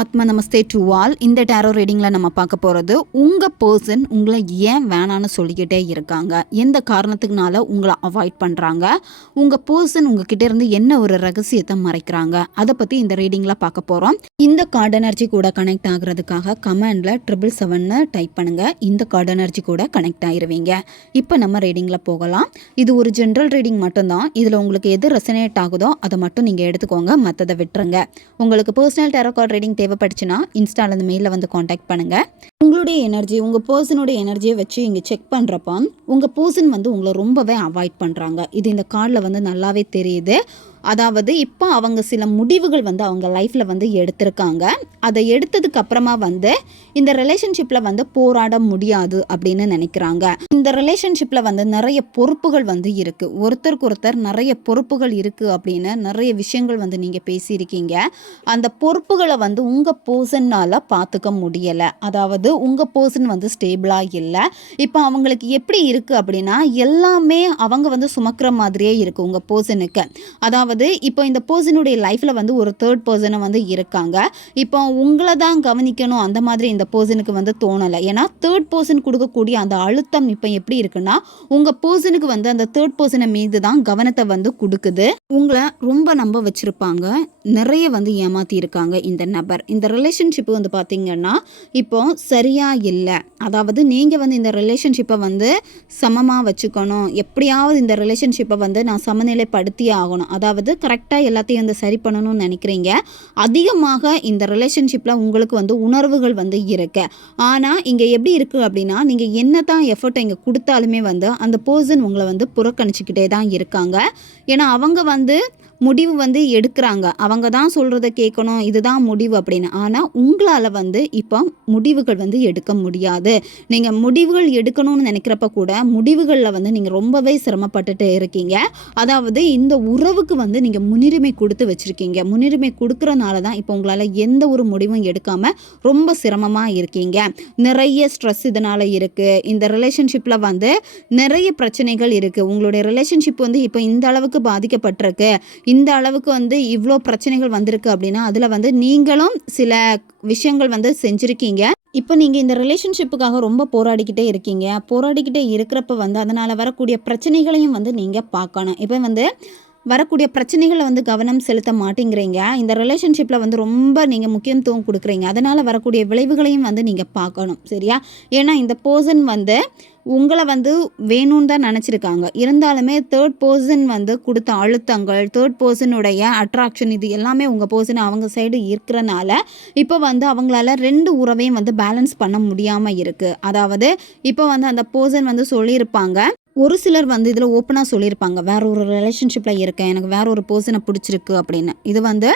ஆத்மா நமஸ்தே to all இந்த டேரோ ரீடிங்கில் நம்ம பார்க்க போகிறது உங்கள் பர்சன் உங்களை ஏன் வேணான்னு சொல்லிக்கிட்டே இருக்காங்க. எந்த காரணத்துக்குனால உங்களை அவாய்ட் பண்ணுறாங்க உங்கள் பர்சன் உங்ககிட்ட இருந்து என்ன ஒரு ரகசியத்தை மறைக்கிறாங்க? அதை பற்றி இந்த ரீடிங்கில் பார்க்க போகிறோம் இந்த கார்டு எனர்ஜி கூட கனெக்ட் ஆகிறதுக்காக கமெண்டில் ட்ரிபிள் செவன்னு டைப் பண்ணுங்கள் இந்த கார்டு எனர்ஜி கூட கனெக்ட் ஆகிருவீங்க இப்போ நம்ம ரீடிங்கில் போகலாம். இது ஒரு ஜென்ரல் ரீடிங் மட்டும்தான். இதில் உங்களுக்கு எது ரெசனேட் ஆகுதோ அதை மட்டும் நீங்கள் எடுத்துக்கோங்க. மற்றதை விட்டுருங்க. உங்களுக்கு பர்சனல் டேரோ கார்டு ரீடிங் தேவைப்பட்டுச்சுன்னா இன்ஸ்டால அந்த மெயிலில் வந்து காண்டாக்ட் பண்ணுங்கள் உங்களுடைய எனர்ஜி உங்கள் பர்சனுடைய எனர்ஜியை வச்சு இங்கே செக் பண்ணுறப்ப உங்கள் பர்சன் வந்து உங்களை ரொம்பவே அவாய்ட் பண்ணுறாங்க இது இந்த கார்டில் வந்து நல்லாவே தெரியுது. அதாவது இப்போ அவங்க சில முடிவுகள் வந்து அவங்க லைஃப்பில் வந்து எடுத்திருக்காங்க. அதை எடுத்ததுக்கு அப்புறமா வந்து இந்த ரிலேஷன்ஷிப்பில் வந்து போராட முடியாது அப்படின்னு நினைக்கிறாங்க. இந்த ரிலேஷன்ஷிப்பில் வந்து நிறைய பொறுப்புகள் வந்து இருக்குது ஒருத்தருக்கு ஒருத்தர் நிறைய பொறுப்புகள் இருக்குது அப்படின்னு நிறைய விஷயங்கள் வந்து நீங்கள் பேசியிருக்கீங்க. அந்த பொறுப்புகளை வந்து உங்கள் பர்சன்னால் பார்த்துக்க முடியலை. அதாவது உங்கள் பர்சன் வந்து ஸ்டேபிளாக இல்லை. இப்போ அவங்களுக்கு எப்படி இருக்குது அப்படின்னா எல்லாமே அவங்க வந்து சுமக்கிற மாதிரியே இருக்குது உங்கள் பர்சனுக்கு அதாவது இப்போ இந்த பர்சனுடைய லைஃப்பில் வந்து ஒரு தேர்ட் பர்சனை வந்து இருக்காங்க. இப்போ உங்களை தான் கவனிக்கணும். அந்த மாதிரி இந்த பர்சனுக்கு வந்து தோணலை. ஏன்னா தேர்ட் பர்சன் கொடுக்கக்கூடிய அந்த அழுத்தம் இப்போ எப்படி இருக்குன்னா உங்கள் பர்சனுக்கு வந்து அந்த தேர்ட் பர்சனை மீது தான் கவனத்தை வந்து கொடுக்குது. உங்களை ரொம்ப நம்ப வச்சுருப்பாங்க. நிறைய வந்து ஏமாற்றியிருக்காங்க இந்த நபர். இந்த ரிலேஷன்ஷிப் வந்து பார்த்தீங்கன்னா இப்போ சரியாக இல்லை. அதாவது நீங்கள் வந்து இந்த ரிலேஷன்ஷிப்பை வந்து சமமாக வச்சுக்கணும். எப்படியாவது இந்த ரிலேஷன்ஷிப்பை வந்து நான் சமநிலைப்படுத்தியே ஆகணும். அதாவது கரெக்டாக எல்லாத்தையும் வந்து சரி பண்ணணும்னு நினைக்கிறீங்க. அதிகமாக இந்த ரிலேஷன்ஷிப்பில் உங்களுக்கு வந்து உணர்வுகள் வந்து இருக்கு. ஆனால் இங்கே எப்படி இருக்குது அப்படின்னா நீங்கள் என்ன தான் எஃபர்ட்டை இங்கே கொடுத்தாலுமே வந்து அந்த பர்சன் உங்களை வந்து புறக்கணிச்சிக்கிட்டே தான் இருக்காங்க. ஏன்னா அவங்க வந்து முடிவு வந்து எடுக்கிறாங்க. அவங்க தான் சொல்கிறத கேட்கணும். இதுதான் முடிவு அப்படின்னு. ஆனால் உங்களால் வந்து இப்போ முடிவுகள் வந்து எடுக்க முடியாது. நீங்கள் முடிவுகள் எடுக்கணும்னு நினைக்கிறப்ப கூட முடிவுகளில் வந்து நீங்கள் ரொம்பவே சிரமப்பட்டுட்டு இருக்கீங்க. அதாவது இந்த உறவுக்கு வந்து நீங்கள் முன்னுரிமை கொடுத்து வச்சுருக்கீங்க. முன்னுரிமை கொடுக்குறனால தான் இப்போ உங்களால் எந்த ஒரு முடிவும் எடுக்காமல் ரொம்ப சிரமமாக இருக்கீங்க. நிறைய ஸ்ட்ரெஸ் இதனால் இருக்குது இந்த ரிலேஷன்ஷிப்பில் வந்து நிறைய பிரச்சனைகள் இருக்குது உங்களுடைய ரிலேஷன்ஷிப் வந்து இப்போ இந்த அளவுக்கு பாதிக்கப்பட்டிருக்கு. இந்த அளவுக்கு வந்து இவ்வளோ பிரச்சனைகள் வந்திருக்கு அப்படின்னா அதில் வந்து நீங்களும் சில விஷயங்கள் வந்து செஞ்சுருக்கீங்க. இப்போ நீங்கள் இந்த ரிலேஷன்ஷிப்புக்காக ரொம்ப போராடிக்கிட்டே இருக்கீங்க. போராடிக்கிட்டே இருக்கிறப்ப வந்து அதனால் வரக்கூடிய பிரச்சனைகளையும் வந்து நீங்கள் பார்க்கணும். இப்போ வந்து வரக்கூடிய பிரச்சனைகளை வந்து கவனம் செலுத்த மாட்டேங்கிறீங்க. இந்த ரிலேஷன்ஷிப்பில் வந்து ரொம்ப நீங்கள் முக்கியத்துவம் கொடுக்குறீங்க. அதனால் வரக்கூடிய விளைவுகளையும் வந்து நீங்கள் பார்க்கணும். சரியா? ஏன்னா இந்த பர்சன் வந்து உங்களை வந்து வேணும்னு தான் நினச்சிருக்காங்க. இருந்தாலுமே தேர்ட் பர்சன் வந்து கொடுத்த அழுத்தங்கள் தேர்ட் பர்சனுடைய அட்ராக்ஷன் இது எல்லாமே உங்கள் பர்சன் அவங்க சைடு இருக்கிறனால இப்போ வந்து அவங்களால ரெண்டு உறவையும் வந்து பேலன்ஸ் பண்ண முடியாமல் இருக்குது அதாவது இப்போ வந்து அந்த பர்சன் வந்து சொல்லியிருப்பாங்க ஒரு சிலர் வந்து இதில் ஓப்பனாக சொல்லியிருப்பாங்க. வேற ஒரு ரிலேஷன்ஷிப்பில் இருக்கேன். எனக்கு வேற ஒரு பர்சனை பிடிச்சிருக்கு அப்படின்னு. இது வந்து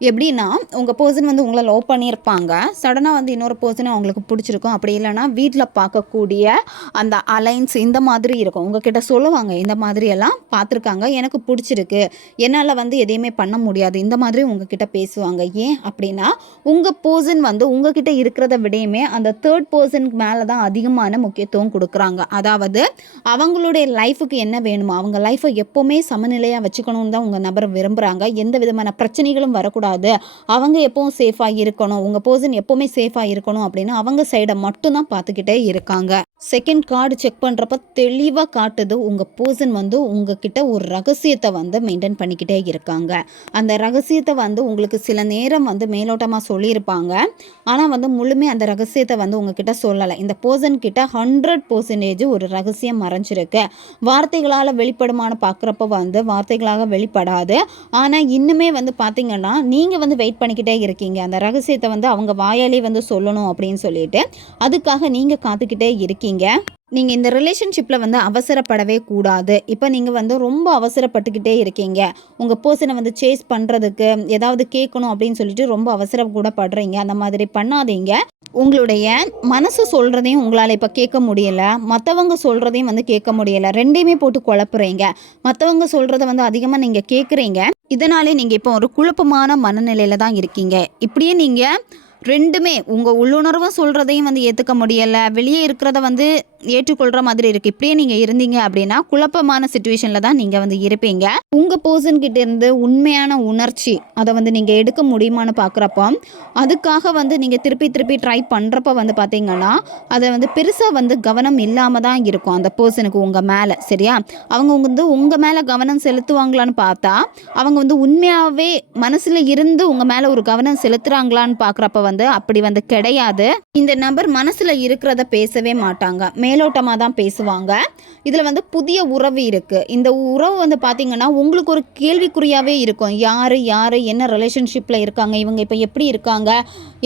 எப்படின்னா உங்கள் பர்சன் வந்து உங்களை லவ் பண்ணியிருப்பாங்க. சடனாக வந்து இன்னொரு பர்சனை அவங்களுக்கு பிடிச்சிருக்கும். அப்படி இல்லைன்னா வீட்டில் பார்க்கக்கூடிய அந்த அலைன்ஸ் இந்த மாதிரி இருக்கும். உங்ககிட்ட சொல்லுவாங்க இந்த மாதிரி எல்லாம் பார்த்துருக்காங்க. எனக்கு பிடிச்சிருக்கு. என்னால் வந்து எதையுமே பண்ண முடியாது. இந்த மாதிரி உங்ககிட்ட பேசுவாங்க. ஏன் அப்படின்னா உங்கள் பர்சன் வந்து உங்ககிட்ட இருக்கிறத விடையுமே அந்த தேர்ட் பர்சனுக்கு மேலே தான் அதிகமான முக்கியத்துவம் கொடுக்குறாங்க. அதாவது அவங்களும் அவங்களுடைய லைஃபுக்கு என்ன வேணுமோ அவங்க லைஃப்பை எப்போவுமே சமநிலையாக வச்சுக்கணும்னு தான் உங்கள் நபர் விரும்புகிறாங்க எந்த விதமான பிரச்சனைகளும் வரக்கூடாது. அவங்க எப்பவும் சேஃபாக இருக்கணும். உங்கள் பர்சன் எப்போவுமே சேஃபாக இருக்கணும் அப்படின்னு அவங்க சைடை மட்டும்தான் பார்த்துக்கிட்டே இருக்காங்க. செகண்ட் கார்டு செக் பண்ணுறப்ப தெளிவாக காட்டுது. உங்கள் பர்சன் வந்து உங்ககிட்ட ஒரு ரகசியத்தை வந்து மெயின்டைன் பண்ணிக்கிட்டே இருக்காங்க. அந்த ரகசியத்தை வந்து உங்களுக்கு சில நேரம் வந்து மேலோட்டமாக சொல்லியிருப்பாங்க. ஆனால் வந்து முழுமே அந்த ரகசியத்தை வந்து உங்ககிட்ட சொல்லலை. இந்த பர்சன் கிட்ட ஹண்ட்ரட் பர்சன்டேஜ் ஒரு ரகசியம் மறைஞ்சிருக்கு. வார்த்தைகளால் வெளிப்படுமான பார்க்குறப்ப வந்து வார்த்தைகளாக வெளிப்படாது. ஆனால் இன்னுமே வந்து பார்த்திங்கன்னா நீங்கள் வந்து வெயிட் பண்ணிக்கிட்டே இருக்கீங்க. அந்த ரகசியத்தை வந்து அவங்க வாயாலே வந்து சொல்லணும் அப்படின்னு சொல்லிட்டு அதுக்காக நீங்கள் காத்துக்கிட்டே இருக்கீங்க. நீங்கள் இந்த ரிலேஷன்ஷிப்பில் வந்து அவசரப்படவே கூடாது. இப்போ நீங்கள் வந்து ரொம்ப அவசரப்பட்டுக்கிட்டே இருக்கீங்க. உங்கள் பர்சனை வந்து சேஸ் பண்ணுறதுக்கு ஏதாவது கேட்கணும் அப்படின்னு சொல்லிட்டு ரொம்ப அவசரம் கூட படுறீங்க. அந்த மாதிரி பண்ணாதீங்க. உங்களுடைய மனசு சொல்கிறதையும் உங்களால் இப்போ கேட்க முடியல. மற்றவங்க சொல்கிறதையும் வந்து கேட்க முடியல. ரெண்டையுமே போட்டு குழப்புறீங்க. மற்றவங்க சொல்கிறத வந்து அதிகமாக நீங்கள் கேட்குறீங்க. இதனாலே நீங்கள் இப்போ ஒரு குழப்பமான மனநிலையில் தான் இருக்கீங்க. இப்படியே நீங்கள் ரெண்டுமே உங்கள் உள்ளுணர்வும் சொல்கிறதையும் வந்து ஏற்றுக்க முடியலை. வெளியே இருக்கிறத வந்து ஏற்றுக்கொள்கிற மாதிரி இருக்குது இப்படியே நீங்கள் இருந்தீங்க அப்படின்னா குழப்பமான சுச்சுவேஷனில் தான் நீங்கள் வந்து இருப்பீங்க. உங்கள் பர்சன் கிட்டேருந்து உண்மையான உணர்ச்சி அதை வந்து நீங்கள் எடுக்க முடியுமான்னு பார்க்குறப்போ அதுக்காக வந்து நீங்கள் திருப்பி திருப்பி ட்ரை பண்ணுறப்ப வந்து பார்த்தீங்கன்னா அதை வந்து பெருசாக வந்து கவனம் இல்லாமல் தான் இருக்கும் அந்த பர்சனுக்கு உங்கள் மேலே சரியா? அவங்க வந்து உங்கள் மேலே கவனம் செலுத்துவாங்களான்னு பார்த்தா அவங்க வந்து உண்மையாகவே மனசில் இருந்து உங்கள் மேலே ஒரு கவனம் செலுத்துகிறாங்களான்னு பார்க்குறப்ப வந்து அப்படி வந்து கிடையாது. இந்த நபர் மனசில் இருக்கிறத பேசவே மாட்டாங்க. மேலோட்டமாக தான் பேசுவாங்க. இதில் வந்து புதிய உறவு இருக்குது இந்த உறவு வந்து பார்த்திங்கன்னா உங்களுக்கு ஒரு கேள்விக்குறியாகவே இருக்கும். யார் யார் என்ன ரிலேஷன்ஷிப்பில் இருக்காங்க இவங்க இப்போ எப்படி இருக்காங்க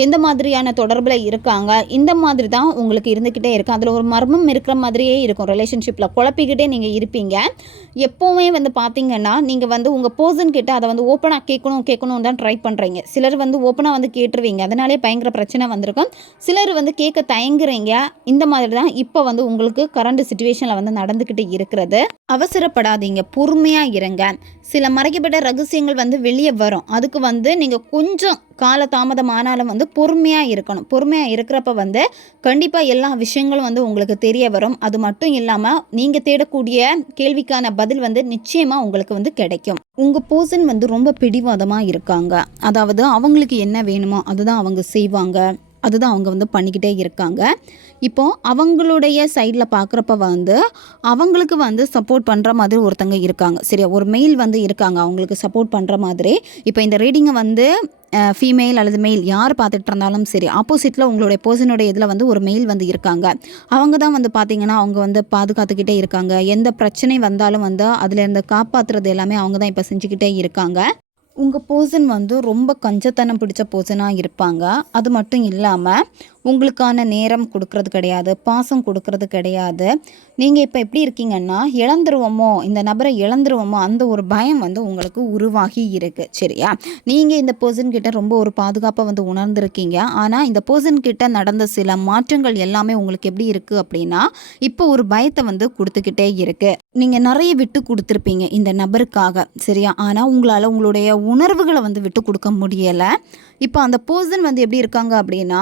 எந்த மாதிரியான தொடர்பில் இருக்காங்க இந்த மாதிரி தான் உங்களுக்கு இருந்துக்கிட்டே இருக்கும் அதில் ஒரு மர்மம் இருக்கிற மாதிரியே இருக்கும் ரிலேஷன்ஷிப்பில் குழப்பிக்கிட்டே நீங்கள் இருப்பீங்க. எப்போவுமே வந்து பார்த்தீங்கன்னா நீங்கள் வந்து உங்கள் பர்சன் கிட்ட அதை வந்து ஓப்பனாக கேட்கணும் கேட்கணும் தான் ட்ரை பண்ணுறீங்க சிலர் வந்து ஓப்பனாக வந்து கேட்டுருவீங்க. அதனாலே பயங்கர பிரச்சனை வந்திருக்கும். சிலர் வந்து கேட்க தயங்குறீங்க. இந்த மாதிரி தான் இப்போ வந்து உங்களுக்கு கரண்ட் சுச்சுவேஷனில் வந்து நடந்துக்கிட்டு இருக்கிறது. அவசரப்படாதீங்க பொறுமையாக இருங்க. சில மறைக்கப்பட்ட ரகசியங்கள் வந்து வெளியே வரும். அதுக்கு வந்து நீங்கள் கொஞ்சம் கால தாமதமானாலும் வந்து பொறுமையாக இருக்கணும். பொறுமையாக இருக்கிறப்ப வந்து கண்டிப்பாக எல்லா விஷயங்களும் வந்து உங்களுக்கு தெரிய வரும். அது மட்டும் இல்லாமல் நீங்கள் தேடக்கூடிய கேள்விக்கான பதில் வந்து நிச்சயமாக உங்களுக்கு வந்து கிடைக்கும். உங்கள் பர்சன் வந்து ரொம்ப பிடிவாதமாக இருக்காங்க. அதாவது அவங்களுக்கு என்ன வேணுமோ அதுதான் அவங்க செய்வாங்க. அதுதான் அவங்க வந்து பண்ணிக்கிட்டே இருக்காங்க. இப்போது அவங்களுடைய சைடில் பார்க்குறப்ப வந்து அவங்களுக்கு வந்து சப்போர்ட் பண்ணுற மாதிரி ஒருத்தங்க இருக்காங்க. சரியா? ஒரு மெயில் வந்து இருக்காங்க. அவங்களுக்கு சப்போர்ட் பண்ணுற மாதிரி. இப்போ இந்த ரீடிங்கை வந்து ஃபீமேல் அல்லது மெயில் யார் பார்த்துட்டு இருந்தாலும் சரி ஆப்போசிட்டில் உங்களுடைய பர்சனுடைய இதில் வந்து ஒரு மெயில் வந்து இருக்காங்க. அவங்க தான் வந்து பார்த்தீங்கன்னா அவங்க வந்து பாதுகாத்துக்கிட்டே இருக்காங்க. எந்த பிரச்சனை வந்தாலும் வந்து அதில் இருந்து காப்பாற்றுறது எல்லாமே அவங்க தான் இப்போ செஞ்சுக்கிட்டே இருக்காங்க. உங்கள் பர்சன் வந்து ரொம்ப கஞ்சத்தனம் பிடிச்ச பர்சனாக இருப்பாங்க. அது மட்டும் இல்லாமல் உங்களுக்கான நேரம் கொடுக்கறது கிடையாது பாசம் கொடுக்கறது கிடையாது. நீங்கள் இப்போ எப்படி இருக்கீங்கன்னா இழந்துருவோமோ இந்த நபரை இழந்துருவோமோ அந்த ஒரு பயம் வந்து உங்களுக்கு உருவாகி இருக்குது சரியா? நீங்கள் இந்த பர்சன் கிட்ட ரொம்ப ஒரு பாதுகாப்பை வந்து உணர்ந்திருக்கீங்க. ஆனால் இந்த பர்சன் கிட்ட நடந்த சில மாற்றங்கள் எல்லாமே உங்களுக்கு எப்படி இருக்குது அப்படின்னா இப்போ ஒரு பயத்தை வந்து கொடுத்துக்கிட்டே இருக்குது நீங்கள் நிறைய விட்டு கொடுத்துருப்பீங்க இந்த நபருக்காக சரியா? ஆனால் உங்களால் உங்களுடைய உணர்வுகளை வந்து விட்டு கொடுக்க முடியலை. இப்போ அந்த பர்சன் வந்து எப்படி இருக்காங்க அப்படின்னா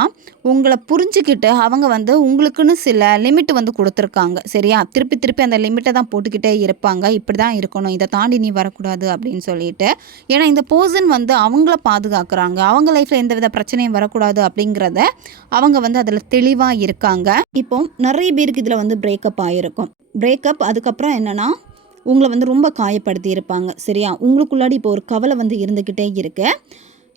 உங்களை புரிஞ்சுக்கிட்டு அவங்க வந்து உங்களுக்குன்னு சில லிமிட் வந்து கொடுத்துருக்காங்க. சரியா? திருப்பி திருப்பி அந்த லிமிட்டை தான் போட்டுக்கிட்டே இருப்பாங்க. இப்படி தான் இருக்கணும். இதை தாண்டி நீ வரக்கூடாது அப்படின்னு சொல்லிட்டு. ஏன்னா இந்த பர்சன் வந்து அவங்கள பாதுகாக்கிறாங்க. அவங்க லைஃப்பில் எந்த வித பிரச்சனையும் வரக்கூடாது அப்படிங்கிறத அவங்க வந்து அதில் தெளிவாக இருக்காங்க. இப்போ நிறைய பேருக்கு இதில் வந்து பிரேக்கப் ஆகிருக்கும் பிரேக்கப் அதுக்கப்புறம் என்னென்னா உங்களை வந்து ரொம்ப காயப்படுத்தி இருப்பாங்க. சரியா? உங்களுக்குள்ளாடி இப்போ ஒரு கவலை வந்து இருந்துக்கிட்டே இருக்கு.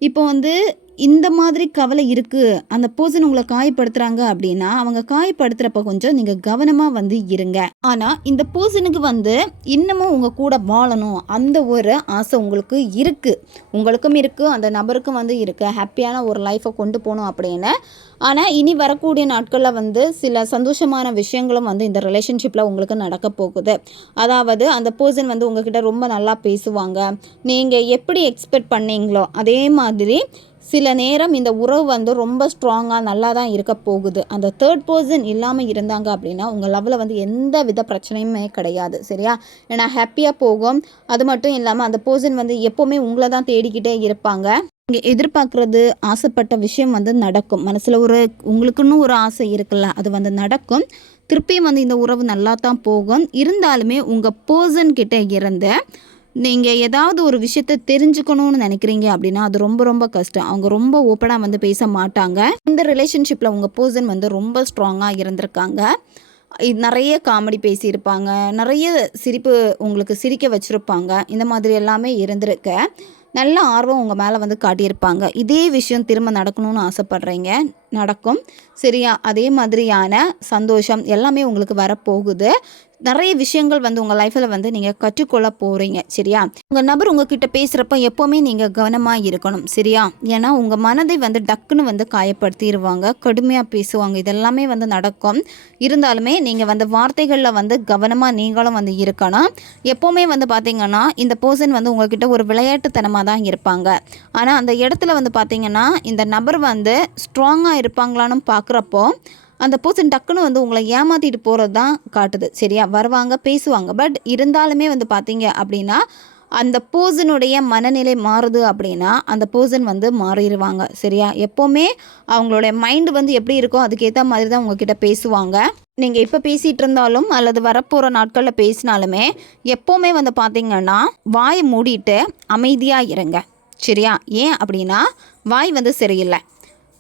இப்போ வந்து இந்த மாதிரி கவலை இருக்குது அந்த பர்சன் உங்களை காயப்படுத்துகிறாங்க அப்படின்னா அவங்க காயப்படுத்துகிறப்ப கொஞ்சம் நீங்கள் கவனமாக வந்து இருங்க. ஆனால் இந்த பர்சனுக்கு வந்து இன்னமும் உங்கள் கூட வாழணும். அந்த ஒரு ஆசை உங்களுக்கு இருக்குது உங்களுக்கும் இருக்குது அந்த நபருக்கும் வந்து இருக்குது ஹாப்பியான ஒரு லைஃப்பை கொண்டு போகணும் அப்படின்னு. ஆனால் இனி வரக்கூடிய நாட்களில் வந்து சில சந்தோஷமான விஷயங்களும் வந்து இந்த ரிலேஷன்ஷிப்பில் உங்களுக்கு நடக்க போகுது. அதாவது அந்த பர்சன் வந்து உங்ககிட்ட ரொம்ப நல்லா பேசுவாங்க. நீங்கள் எப்படி எக்ஸ்பெக்ட் பண்ணீங்களோ அதே மாதிரி சில நேரம் இந்த உறவு வந்து ரொம்ப ஸ்ட்ராங்காக நல்லா தான் இருக்க போகுது. அந்த தேர்ட் பர்சன் இல்லாமல் இருந்தாங்க அப்படின்னா உங்கள் லவ்வில் வந்து எந்த வித பிரச்சனையுமே கிடையாது சரியா? ஏன்னா ஹாப்பியாக போகும். அது மட்டும் இல்லாமல் அந்த பர்சன் வந்து எப்போவுமே உங்களை தான் தேடிக்கிட்டே இருப்பாங்க. நீங்கள் எதிர்பார்க்குறது ஆசைப்பட்ட விஷயம் வந்து நடக்கும். மனசில் ஒரு உங்களுக்குன்னு ஒரு ஆசை இருக்குல்ல அது வந்து நடக்கும். திருப்பியும் வந்து இந்த உறவு நல்லா தான் போகும். இருந்தாலுமே உங்கள் பர்சன் கிட்டே இருந்து நீங்கள் ஏதாவது ஒரு விஷயத்த தெரிஞ்சுக்கணும்னு நினைக்கிறீங்க அப்படின்னா அது ரொம்ப ரொம்ப கஷ்டம். அவங்க ரொம்ப ஓப்பனாக வந்து பேச மாட்டாங்க. இந்த ரிலேஷன்ஷிப்பில் உங்கள் பர்சன் வந்து ரொம்ப ஸ்ட்ராங்காக இருந்திருக்காங்க. இது நிறைய காமெடி பேசியிருப்பாங்க. நிறைய சிரிப்பு உங்களுக்கு சிரிக்க வச்சுருப்பாங்க. இந்த மாதிரி எல்லாமே இருந்திருக்க. நல்ல ஆர்வம் உங்கள் மேலே வந்து காட்டியிருப்பாங்க. இதே விஷயம் திரும்ப நடக்கணும்னு ஆசைப்பட்றீங்க. நடக்கும். சரியா? அதே மாதிரியான சந்தோஷம் எல்லாமே உங்களுக்கு வரப்போகுது. நிறைய விஷயங்கள் வந்து உங்கள் லைஃப்பில் வந்து நீங்கள் கற்றுக்கொள்ள போகிறீங்க சரியா? உங்கள் நபர் உங்ககிட்ட பேசுகிறப்ப எப்போவுமே நீங்கள் கவனமாக இருக்கணும் சரியா? ஏன்னா உங்கள் மனதை வந்து டக்குன்னு வந்து காயப்படுத்திடுவாங்க கடுமையாக பேசுவாங்க. இதெல்லாமே வந்து நடக்கும். இருந்தாலுமே நீங்கள் வந்து வார்த்தைகளில் வந்து கவனமாக நீங்களும் வந்து இருக்கணும். எப்போவுமே வந்து பார்த்தீங்கன்னா இந்த பர்சன் வந்து உங்ககிட்ட ஒரு விளையாட்டுத்தனமாக தான் இருப்பாங்க. ஆனால் அந்த இடத்துல வந்து பார்த்தீங்கன்னா இந்த நபர் வந்து ஸ்ட்ராங்காக இருப்பாங்களான்னு பார்க்குறப்போ அந்த பர்சன் டக்குன்னு வந்து உங்களை ஏமாற்றிட்டு போகிறது தான் காட்டுது. சரியா? வருவாங்க பேசுவாங்க. பட் இருந்தாலுமே வந்து பார்த்தீங்க அப்படின்னா அந்த பர்சனுடைய மனநிலை மாறுது அப்படின்னா அந்த பர்சன் வந்து மாறிடுவாங்க. சரியா? எப்போவுமே அவங்களுடைய மைண்டு வந்து எப்படி இருக்கோ அதுக்கேற்ற மாதிரி தான் உங்ககிட்ட பேசுவாங்க. நீங்கள் இப்போ பேசிகிட்டு இருந்தாலும் அல்லது வரப்போகிற நாட்களில் பேசினாலுமே எப்போவுமே வந்து பார்த்திங்கன்னா வாய் மூடிட்டு அமைதியாக இருங்க. சரியா? ஏன் அப்படின்னா வாய் வந்து சரியில்லை.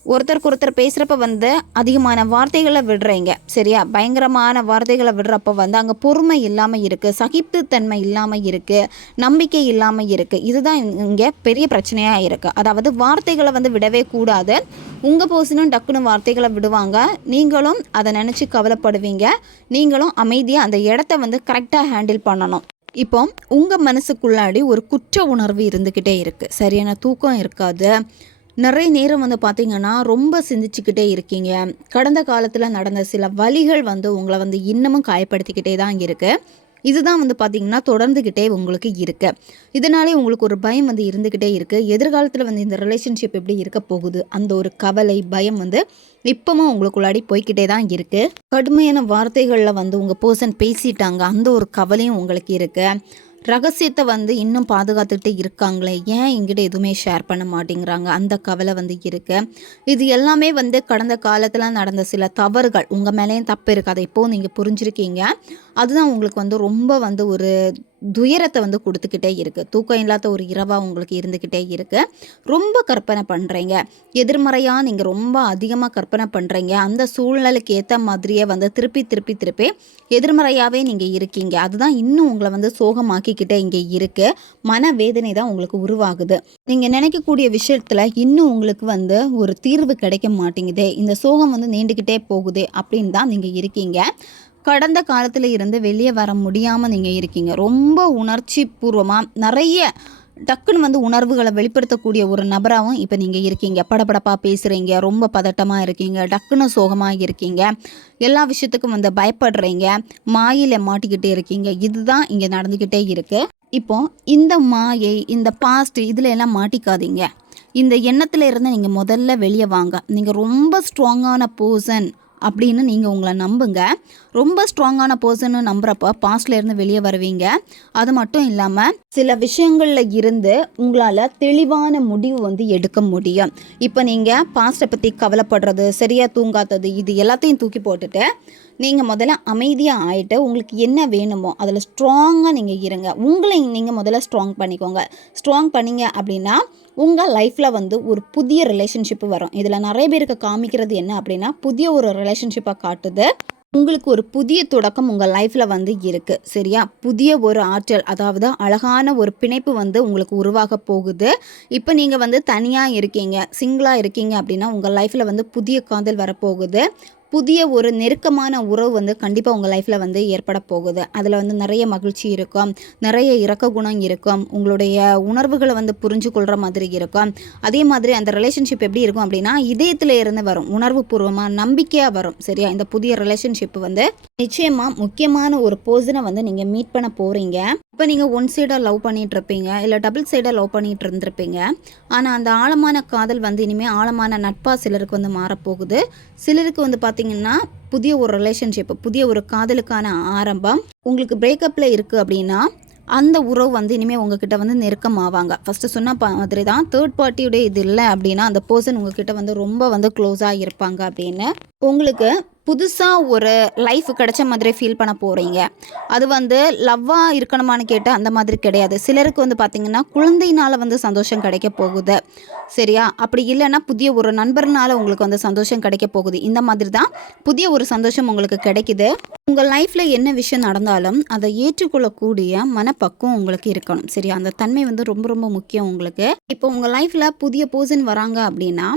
ஒருத்தருக்கு ஒருத்தர் பேசுகிறப்ப வந்து அதிகமான வார்த்தைகளை விடுறீங்க. சரியா? பயங்கரமான வார்த்தைகளை விடுறப்ப வந்து அங்கே பொறுமை இல்லாமல் இருக்குது சகிப்புத்தன்மை இல்லாமல் இருக்குது நம்பிக்கை இல்லாமல் இருக்குது இதுதான் இங்கே பெரிய பிரச்சனையாக இருக்குது அதாவது வார்த்தைகளை வந்து விடவே கூடாது. உங்கள் போசனும் டக்குன்னு வார்த்தைகளை விடுவாங்க. நீங்களும் அதை நினச்சி கவலைப்படுவீங்க. நீங்களும் அமைதியாக அந்த இடத்த வந்து கரெக்டாக ஹேண்டில் பண்ணணும். இப்போ உங்கள் மனசுக்குள்ளாடி ஒரு குற்ற உணர்வு இருந்துக்கிட்டே இருக்குது சரியான தூக்கம் இருக்காது. நிறைய நேரம் வந்து பார்த்திங்கன்னா ரொம்ப சிந்திச்சுக்கிட்டே இருக்கீங்க. கடந்த காலத்தில் நடந்த சில வழிகள் வந்து உங்களை வந்து இன்னமும் காயப்படுத்திக்கிட்டே தான் இருக்குது இதுதான் வந்து பார்த்திங்கன்னா தொடர்ந்துக்கிட்டே உங்களுக்கு இருக்கு. இதனாலே உங்களுக்கு ஒரு பயம் வந்து இருந்துக்கிட்டே இருக்குது எதிர்காலத்தில் வந்து இந்த ரிலேஷன்ஷிப் எப்படி இருக்க போகுது? அந்த ஒரு கவலை பயம் வந்து இப்போவும் உங்களுக்குள்ளாடி போய்கிட்டே தான் இருக்குது கடுமையான வார்த்தைகளில் வந்து உங்கள் பர்சன் பேசிட்டாங்க. அந்த ஒரு கவலையும் உங்களுக்கு இருக்குது ரகசியத்தை வந்து இன்னும் பாதுகாத்துக்கிட்டே இருக்காங்களே? ஏன் எங்கிட்ட எதுவுமே ஷேர் பண்ண மாட்டேங்கிறாங்க? அந்த கவலை வந்து இருக்கு. இது எல்லாமே வந்து கடந்த காலத்தில் நடந்த சில தவறுகள். உங்கள் மேலேயும் தப்பு இருக்குது அதை இப்போது நீங்கள் புரிஞ்சிருக்கீங்க. அதுதான் உங்களுக்கு வந்து ரொம்ப வந்து ஒரு துயரத்தை வந்து கொடுத்துக்கிட்டே இருக்குது தூக்கம் இல்லாத ஒரு இரவாக உங்களுக்கு இருந்துக்கிட்டே இருக்குது ரொம்ப கற்பனை பண்ணுறீங்க எதிர்மறையாக நீங்கள் ரொம்ப அதிகமாக கற்பனை பண்ணுறீங்க அந்த சூழ்நிலைக்கு ஏற்ற மாதிரியே வந்து திருப்பி திருப்பி திருப்பி எதிர்மறையாகவே நீங்கள் இருக்கீங்க. அதுதான் இன்னும் உங்களை வந்து சோகமாக்கிக்கிட்டே இங்கே இருக்குது மன வேதனை தான் உங்களுக்கு உருவாகுது. நீங்கள் நினைக்கக்கூடிய விஷயத்தில் இன்னும் உங்களுக்கு வந்து ஒரு தீர்வு கிடைக்க மாட்டேங்குதே. இந்த சோகம் வந்து நீண்டுக்கிட்டே போகுதே அப்படின்னு தான் நீங்கள் இருக்கீங்க. கடந்த காலத்தில் இருந்து வெளியே வர முடியாமல் நீங்கள் இருக்கீங்க. ரொம்ப உணர்ச்சி பூர்வமாக நிறைய டக்குன்னு வந்து உணர்வுகளை வெளிப்படுத்தக்கூடிய ஒரு நபராகவும் இப்போ நீங்கள் இருக்கீங்க. படபடப்பாக பேசுகிறீங்க ரொம்ப பதட்டமாக இருக்கீங்க டக்குன்னு சோகமாக இருக்கீங்க. எல்லா விஷயத்துக்கும் வந்து பயப்படுறீங்க மாயில் மாட்டிக்கிட்டே இருக்கீங்க. இதுதான் இங்கே நடந்துக்கிட்டே இருக்குது இப்போ இந்த மாயை இந்த பாஸ்ட் இதில் எல்லாம் மாட்டிக்காதீங்க. இந்த எண்ணத்தில் இருந்து நீங்கள் முதல்ல வெளியே வாங்க. நீங்கள் ரொம்ப ஸ்ட்ராங்கான பர்சன் அப்படின்னு நீங்கள் உங்களை நம்புங்க. ரொம்ப ஸ்ட்ராங்கான பர்சன்னு நம்புகிறப்ப பாஸ்ட்லேருந்து வெளியே வருவீங்க. அது மட்டும் இல்லாமல் சில விஷயங்களில் இருந்து உங்களால் தெளிவான முடிவு வந்து எடுக்க முடியும். இப்போ நீங்கள் பாஸ்ட்டை பற்றி கவலைப்படுறது சரியாக தூங்காதது இது எல்லாத்தையும் தூக்கி போட்டுட்டு நீங்கள் முதல்ல அமைதியாக ஆகிட்டு உங்களுக்கு என்ன வேணுமோ அதில் ஸ்ட்ராங்காக நீங்கள் இருங்க. உங்களை நீங்கள் முதல்ல ஸ்ட்ராங் பண்ணிக்கோங்க. ஸ்ட்ராங் பண்ணிங்க அப்படின்னா உங்கள் லைஃப்பில் வந்து ஒரு புதிய ரிலேஷன்ஷிப் வரும். இதில் நிறைய பேருக்கு காமிக்கிறது என்ன அப்படின்னா புதிய ஒரு ரிலேஷன்ஷிப்பை காட்டுது. உங்களுக்கு ஒரு புதிய தொடக்கம் உங்கள் லைஃப்பில் வந்து இருக்குது சரியா? புதிய ஒரு ஆற்றல் அதாவது அழகான ஒரு பிணைப்பு வந்து உங்களுக்கு உருவாக போகுது. இப்போ நீங்கள் வந்து தனியாக இருக்கீங்க சிங்கிளாக இருக்கீங்க அப்படின்னா உங்கள் லைஃப்பில் வந்து புதிய காதல் வரப்போகுது. புதிய ஒரு நெருக்கமான உறவு வந்து கண்டிப்பாக உங்கள் லைஃப்பில் வந்து ஏற்பட போகுது. அதில் வந்து நிறைய மகிழ்ச்சி இருக்கும். நிறைய இறக்க குணம் இருக்கும். உங்களுடைய உணர்வுகளை வந்து புரிஞ்சு கொள்கிற மாதிரி இருக்கும். அதே மாதிரி அந்த ரிலேஷன்ஷிப் எப்படி இருக்கும் அப்படின்னா இதயத்தில் இருந்து வரும். உணர்வு பூர்வமாக நம்பிக்கையாக வரும். சரியா? இந்த புதிய ரிலேஷன்ஷிப் வந்து நிச்சயமாக முக்கியமான ஒரு பர்சனை வந்து நீங்கள் மீட் பண்ண போகிறீங்க இப்போ நீங்கள் ஒன் சைடாக லவ் பண்ணிட்டு இருப்பீங்க. இல்லை டபுள் சைடாக லவ் பண்ணிட்டு இருந்திருப்பீங்க. ஆனால் அந்த ஆழமான காதல் வந்து இனிமேல் ஆழமான நட்பாக சிலருக்கு வந்து மாறப்போகுது சிலருக்கு வந்து பார்த்தீங்கன்னா புதிய ஒரு ரிலேஷன்ஷிப் புதிய ஒரு காதலுக்கான ஆரம்பம். உங்களுக்கு பிரேக்கப்பில் இருக்குது அப்படின்னா அந்த உறவு வந்து இனிமேல் உங்ககிட்ட வந்து நெருக்கமாவாங்க. ஃபஸ்ட்டு சொன்ன மாதிரி தான் தேர்ட் பார்ட்டியுடைய இது இல்லை அப்படின்னா அந்த பர்சன் உங்ககிட்ட வந்து ரொம்ப வந்து க்ளோஸாக இருப்பாங்க அப்படின்னு. உங்களுக்கு புதுசாக ஒரு லைஃப் கிடைச்ச மாதிரி ஃபீல் பண்ண போகிறீங்க அது வந்து லவ்வாக இருக்கணுமான்னு கேட்டால் அந்த மாதிரி கிடையாது. சிலருக்கு வந்து பார்த்திங்கன்னா குழந்தையினால் வந்து சந்தோஷம் கிடைக்க போகுது. சரியா? அப்படி இல்லைன்னா புதிய ஒரு நண்பர்னால் உங்களுக்கு வந்து சந்தோஷம் கிடைக்க போகுது. இந்த மாதிரி தான் புதிய ஒரு சந்தோஷம் உங்களுக்கு கிடைக்குது. உங்கள் லைஃப்பில் என்ன விஷயம் நடந்தாலும் அதை ஏற்றுக்கொள்ளக்கூடிய மனப்பக்குவம் உங்களுக்கு இருக்கணும். சரியா? அந்த தன்மை வந்து ரொம்ப ரொம்ப முக்கியம் உங்களுக்கு. இப்போ உங்கள் லைஃப்பில் புதிய பர்சன் வராங்க அப்படின்னா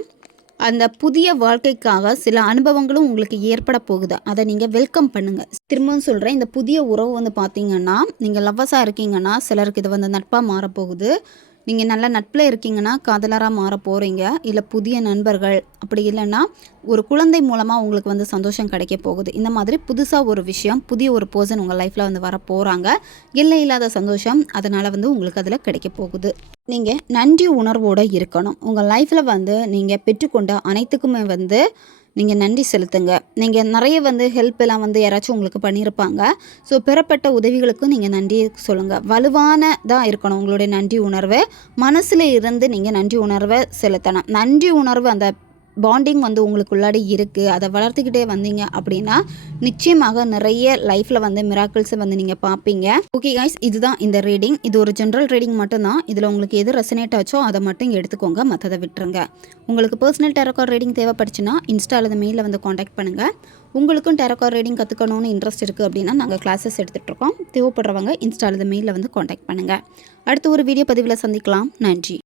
அந்த புதிய வாழ்க்கைக்காக சில அனுபவங்களும் உங்களுக்கு ஏற்பட போகுது. அதை நீங்கள் வெல்கம் பண்ணுங்கள் திரும்பவும் சொல்கிறேன் இந்த புதிய உறவு வந்து பார்த்தீங்கன்னா நீங்கள் லவ்வஸாக இருக்கீங்கன்னா சிலருக்கு இது வந்து நட்பாக மாறப்போகுது. நீங்கள் நல்ல நட்பில் இருக்கீங்கன்னா காதலராக மாற போகிறீங்க இல்லை புதிய நண்பர்கள் அப்படி இல்லைன்னா ஒரு குழந்தை மூலமாக உங்களுக்கு வந்து சந்தோஷம் கிடைக்க போகுது. இந்த மாதிரி புதுசாக ஒரு விஷயம் புதிய ஒரு பர்சன் உங்கள் லைஃப்பில் வந்து வர போகிறாங்க இல்லை இல்லாத சந்தோஷம் அதனால் வந்து உங்களுக்கு அதில் கிடைக்க போகுது. நீங்கள் நன்றி உணர்வோடு இருக்கணும். உங்கள் லைஃப்பில் வந்து நீங்கள் பெற்றுக்கொண்ட அனைத்துக்குமே வந்து நீங்கள் நன்றி செலுத்துங்க. நீங்கள் நிறைய வந்து ஹெல்ப் எல்லாம் வந்து யாராச்சும் உங்களுக்கு பண்ணியிருப்பாங்க. ஸோ பெறப்பட்ட உதவிகளுக்கும் நீங்கள் நன்றி சொல்லுங்கள் வலுவானதாக இருக்கணும் உங்களுடைய நன்றி உணர்வு. மனசில் இருந்து நீங்கள் நன்றி உணர்வை செலுத்தணும். நன்றி உணர்வு அந்த பாண்டிங் வந்து உங்களுக்குள்ளாடி இருக்குது அதை வளர்த்துக்கிட்டே வந்தீங்க அப்படின்னா நிச்சயமாக நிறைய லைஃப்பில் வந்து மிராக்கிள்ஸை வந்து நீங்கள் பார்ப்பீங்க. ஓகே கைஸ் இதுதான் இந்த ரீடிங் இது ஒரு ஜென்ரல் ரீடிங் மட்டும்தான். இதில் உங்களுக்கு எது ரெசனேட் ஆச்சோ அதை மட்டும் எடுத்துக்கோங்க. மற்றதை விட்டுருங்க. உங்களுக்கு பர்சனல் டெரக்கார் ரீடிங் தேவைப்படுச்சுன்னா இன்ஸ்டா அல்லது மெயிலில் வந்து காண்டாக்ட் பண்ணுங்கள் உங்களுக்கும் டெரக்கார் ரீடிங் கற்றுக்கணும்னு இன்ட்ரெஸ்ட் இருக்குது அப்படின்னா நாங்கள் கிளாஸஸ் எடுத்துகிட்ருக்கோம் தேவைப்படுறவங்க இன்ஸ்டா அல்லது மெயிலில் வந்து காண்டாக்ட் பண்ணுங்கள் அடுத்த ஒரு வீடியோ பதிவில் சந்திக்கலாம். நன்றி.